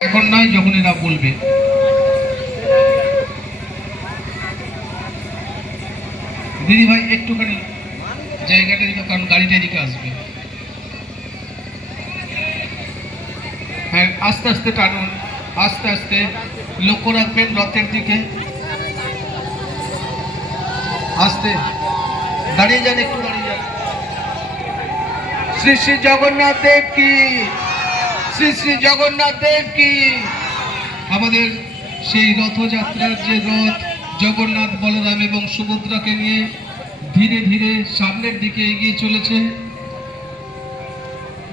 এখন নয় যখন এরা বলবে। দিদি ভাই একটুখানি জায়গাটা দিকে কারণ গাড়িটা এদিকে আসবে। হ্যাঁ আস্তে আস্তে টানুন। আস্তে আস্তে লক্ষ্য রাখবেন রথের দিকে। আস্তে। দাঁড়িয়ে যান, একটু দাঁড়িয়ে যান। শ্রী শ্রী জগন্নাথ দেব কি? শ্রী শ্রী জগন্নাথ দেব কি? আমাদের সেই রথযাত্রার যে রথ জগন্নাথ বলরাম এবং সুভদ্রাকে নিয়ে ধীরে ধীরে সামনের দিকে এগিয়ে চলেছে।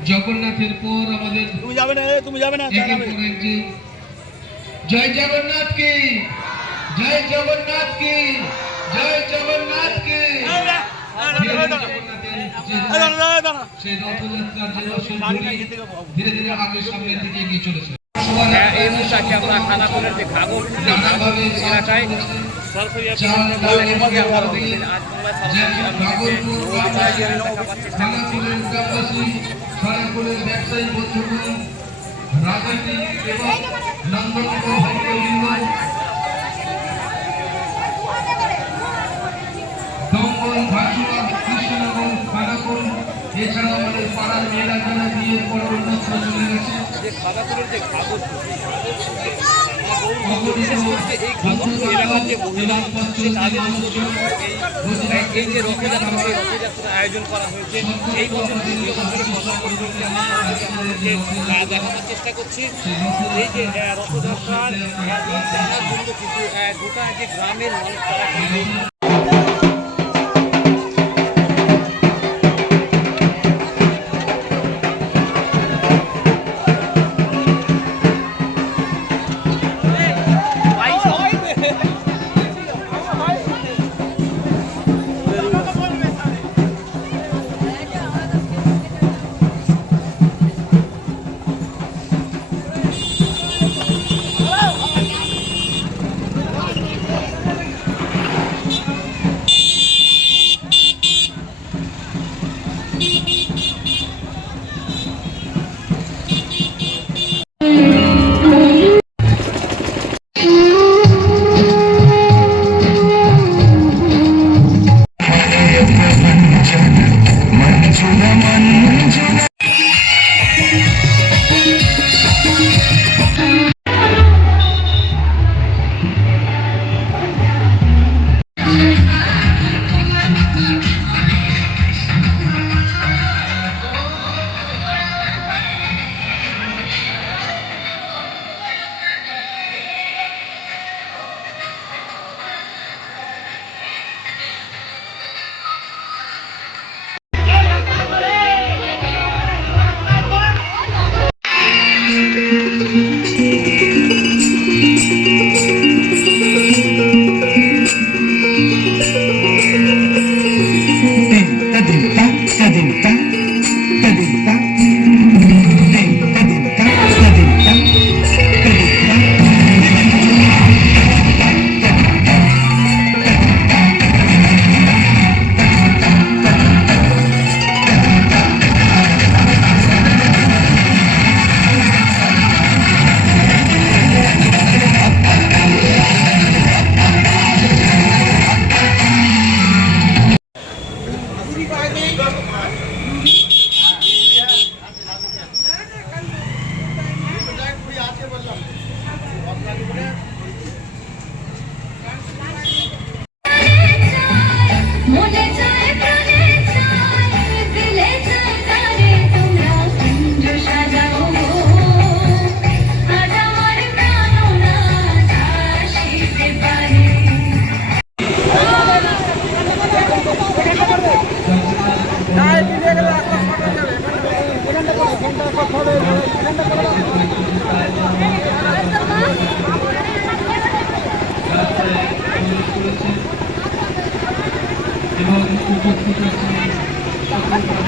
জগন্নাথের পর আমাদের তুমি যাবে না তুমি যাবে না একের যাবে। পর এক যে জয় জগন্নাথ কি? জয় জগন্নাথ কি? জয় জগন্নাথ কি? এই সেই রথযাত্রার যে রসের। ধীরে ধীরে সামনের দিকে এগিয়ে চলেছে। হ্যাঁ, এই মুহূর্তে আছি। আমরা খানাকুলের যে ঘাগর এলাকায় সরকারি ব্যবসায়ী রাজাটি এবং এছাড়া আমাদের পাড়ার মেয়েরা যারা বিয়ের পর অন্যত্র চলে গেছে এই যে রথযাত্রা রথযাত্রার আয়োজন করা হয়েছে। এই বছর দেখানোর চেষ্টা করছি এই যে রথযাত্রার আহ, জন্য কিন্তু গোটা যে গ্রামের মানুষ তারা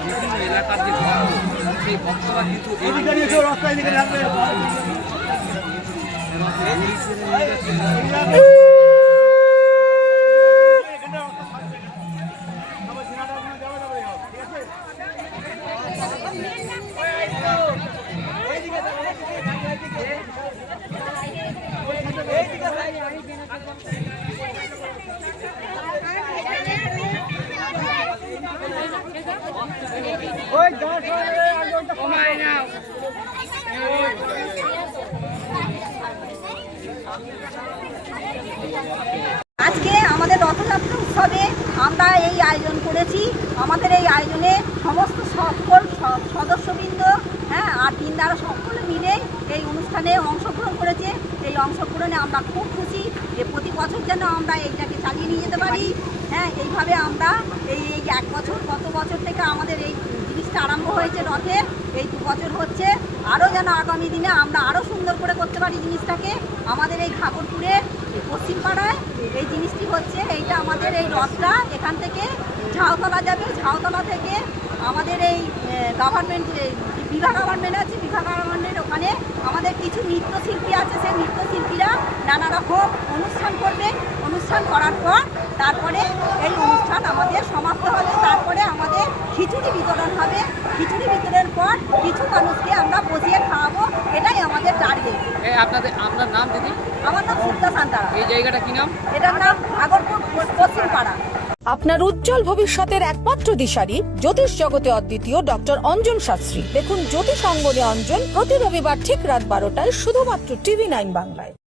বিভিন্ন এলাকার যে সেই ভক্তরা কিন্তু রাস্তায় আজকে আমাদের রথযাত্রা উৎসবে আমরা এই আয়োজন করেছি। আমাদের এই আয়োজনে সমস্ত সকল সদস্যবৃন্দ হ্যাঁ আর তিনদারা সকলে মিলে এই অনুষ্ঠানে অংশগ্রহণ করেছে। এই অংশগ্রহণে আমরা খুব খুশি যে প্রতি বছর যেন আমরা এইটাকে চালিয়ে নিয়ে যেতে পারি। হ্যাঁ এইভাবে আমরা এই এক বছর, গত বছর থেকে আমাদের এই জিনিসটা আরম্ভ হয়েছে রথের, এই দু বছর হচ্ছে। আরও যেন আগামী দিনে আমরা আরও সুন্দর করে করতে পারি জিনিসটাকে, আমাদের এই ঘাগরপুরে পশ্চিম পাড়ায় এই জিনিসটি হচ্ছে এইটা আমাদের এই রথটা। এখান থেকে ঝাউতলা যাবে, ঝাউতলা থেকে আমাদের এই গভর্নমেন্ট বিভা গভর্নমেন্ট আছে বিভা গভর্নমেন্টের ওখানে আমাদের কিছু নৃত্যশিল্পী আছে। সেই নৃত্যশিল্পীরা নানা রকম অনুষ্ঠান করবে। অনুষ্ঠান করার পর তারপরে এই অনুষ্ঠান আমাদের সমাপ্ত হবে। তারপরে আমাদের খিচুড়ি বিতরণ হবে। খিচুড়ি বিতরণের পর কিছু মানুষকে আমরা বসিয়ে খাওয়াবো। এটাই আমাদের টার্গেট আপনাদের আপনার নাম দিদি? আমার নাম সুদ্দা সান্তারা। এই জায়গাটা কি নাম? এটার নাম আগরপুর পশ্চিম পাড়া আপনার উজ্জ্বল ভবিষ্যতের একমাত্র দিশারি জ্যোতিষ জগতে অদ্বিতীয় ডক্টর অঞ্জন শাস্ত্রী। দেখুন জ্যোতিষ অঙ্গনে অঞ্জন প্রতি রবিবার ঠিক রাত বারোটায় শুধুমাত্র টিভি নাইন বাংলায়।